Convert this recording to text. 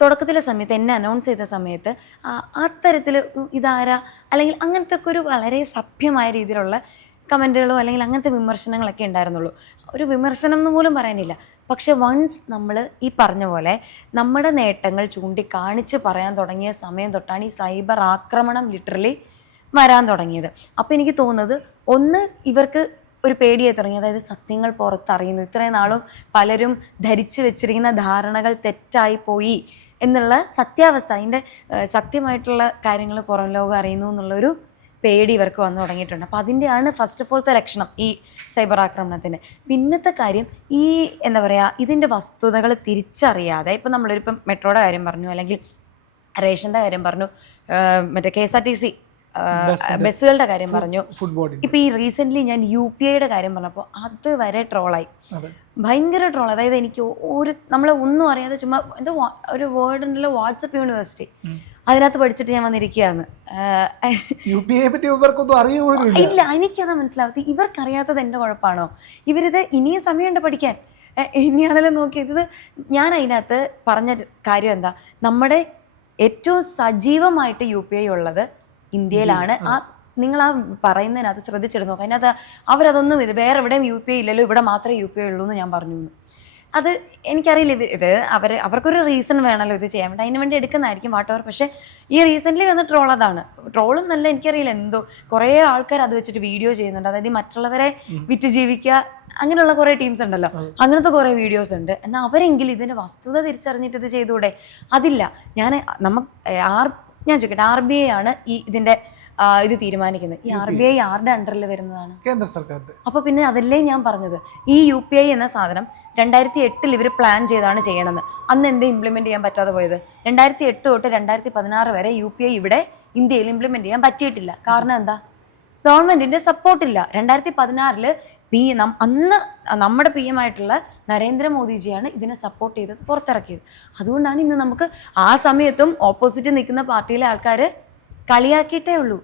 തുടക്കത്തിലെ സമയത്ത് എന്നെ അനൗൺസ് ചെയ്ത സമയത്ത് അത്തരത്തിൽ ഇതാരാ അല്ലെങ്കിൽ അങ്ങനത്തെ ഒക്കെ ഒരു വളരെ സഭ്യമായ രീതിയിലുള്ള കമൻറ്റുകളോ അല്ലെങ്കിൽ അങ്ങനത്തെ വിമർശനങ്ങളൊക്കെ ഉണ്ടായിരുന്നുള്ളൂ. ഒരു വിമർശനം എന്ന് പോലും പറയാനില്ല. പക്ഷെ വൺസ് നമ്മൾ ഈ പറഞ്ഞ പോലെ നമ്മുടെ നേട്ടങ്ങൾ ചൂണ്ടിക്കാണിച്ച് പറയാൻ തുടങ്ങിയ സമയം തൊട്ടാണ് ഈ സൈബർ ആക്രമണം ലിറ്ററലി വരാൻ തുടങ്ങിയത്. അപ്പോൾ എനിക്ക് തോന്നുന്നത് ഒന്ന് ഇവർക്ക് ഒരു പേടിയായി തുടങ്ങി. അതായത് സത്യങ്ങൾ പുറത്തറിയുന്നു, ഇത്രയും നാളും പലരും ധരിച്ചു വെച്ചിരിക്കുന്ന ധാരണകൾ തെറ്റായി പോയി എന്നുള്ള സത്യാവസ്ഥ, അതിൻ്റെ സത്യമായിട്ടുള്ള കാര്യങ്ങൾ പുറം ലോകം അറിയുന്നു എന്നുള്ളൊരു പേടി ഇവർക്ക് വന്നു തുടങ്ങിയിട്ടുണ്ട്. അപ്പോൾ അതിൻ്റെയാണ് ഫസ്റ്റ് ഓഫ് ഓളത്തെ ലക്ഷണം ഈ സൈബർ ആക്രമണത്തിന്. പിന്നത്തെ കാര്യം ഈ എന്താ പറയുക, ഇതിൻ്റെ വസ്തുതകൾ തിരിച്ചറിയാതെ ഇപ്പം നമ്മളിപ്പം മെട്രോയുടെ കാര്യം പറഞ്ഞു, അല്ലെങ്കിൽ റേഷൻ്റെ കാര്യം പറഞ്ഞു, മറ്റേ KSRTC ബസ്സുകളുടെ കാര്യം പറഞ്ഞു, ഇപ്പൊ ഈ റീസെന്റ് ഞാൻ UPI കാര്യം പറഞ്ഞപ്പോൾ അത് വരെ ട്രോളായി, ഭയങ്കര ട്രോൾ. അതായത് എനിക്ക് നമ്മളെ ഒന്നും അറിയാതെ ചുമ്മാ എന്തോ ഒരു വേർഡ് ഉണ്ടല്ലോ, വാട്സപ്പ് യൂണിവേഴ്സിറ്റി, അതിനകത്ത് പഠിച്ചിട്ട് ഞാൻ വന്നിരിക്കുകയാണ്. ഇല്ല, എനിക്കതാ മനസ്സിലാവത്തി. ഇവർക്കറിയാത്തത് എൻ്റെ കുഴപ്പമാണോ? ഇവരിത് ഇനിയും സമയമുണ്ട് പഠിക്കാൻ, ഇനിയാണല്ലോ നോക്കിയത്. ഇത് ഞാൻ അതിനകത്ത് പറഞ്ഞ കാര്യം എന്താ, നമ്മുടെ ഏറ്റവും സജീവമായിട്ട് UPI ഉള്ളത് ഇന്ത്യയിലാണ്. നിങ്ങൾ പറയുന്നതിനകത്ത് ശ്രദ്ധിച്ചെടുത്ത് നോക്കാം. അതിനകത്ത് അവരതൊന്നും ഇത് വേറെ എവിടെയും UPI ഇല്ലല്ലോ, ഇവിടെ മാത്രമേ UPI ഉള്ളൂ എന്ന് ഞാൻ പറഞ്ഞു. അത് എനിക്കറിയില്ല, ഇത് അവർക്കൊരു റീസൺ വേണമല്ലോ ഇത് ചെയ്യാൻ വേണ്ടി, അതിന് വേണ്ടി എടുക്കുന്നതായിരിക്കും വാട്ടവർ. പക്ഷേ ഈ റീസെൻ്റ്ലി വന്ന ട്രോൾ അതാണ്. ട്രോളും നല്ല എനിക്കറിയില്ല, എന്തോ കുറേ ആൾക്കാർ അത് വെച്ചിട്ട് വീഡിയോ ചെയ്യുന്നുണ്ട്. അതായത് മറ്റുള്ളവരെ വിറ്റ് ജീവിക്കുക, അങ്ങനെയുള്ള കുറേ ടീംസ് ഉണ്ടല്ലോ, അങ്ങനത്തെ കുറേ വീഡിയോസ് ഉണ്ട്. എന്നാൽ അവരെങ്കിലും ഇതിൻ്റെ വസ്തുത തിരിച്ചറിഞ്ഞിട്ട് ഇത് ചെയ്തുകൂടെ? അതില്ല. ഞാൻ ചോദിക്കട്ടെ, RBI ആണ് ഇതിൻ്റെ ഇത് തീരുമാനിക്കുന്നത്. ഈ RBI ആരുടെ അണ്ടറിൽ വരുന്നതാണ്? കേന്ദ്ര സർക്കാരിന്റെ. അപ്പോൾ പിന്നെ അതല്ലേ ഞാൻ പറഞ്ഞത്, ഈ UPI എന്ന സാധനം 2008 ഇവർ പ്ലാൻ ചെയ്താണ് ചെയ്യണമെന്ന്. അന്ന് എന്ത് ഇംപ്ലിമെന്റ് ചെയ്യാൻ പറ്റാതെ പോയത്? 2008 തൊട്ട് 2016 വരെ UPI ഇവിടെ ഇന്ത്യയിൽ ഇംപ്ലിമെന്റ് ചെയ്യാൻ പറ്റിയിട്ടില്ല. കാരണം എന്താ? ഗവൺമെന്റിന്റെ സപ്പോർട്ടില്ല. 2016 അന്ന് നമ്മുടെ PM ആയിട്ടുള്ള നരേന്ദ്രമോദിജിയാണ് ഇതിനെ സപ്പോർട്ട് ചെയ്തത്, പുറത്തിറക്കിയത്. അതുകൊണ്ടാണ് ഇന്ന് നമുക്ക് ആ സമയത്തും ഓപ്പോസിറ്റ് നിൽക്കുന്ന പാർട്ടിയിലെ ആൾക്കാർ കളിയാക്കിയിട്ടേ ഉള്ളൂ.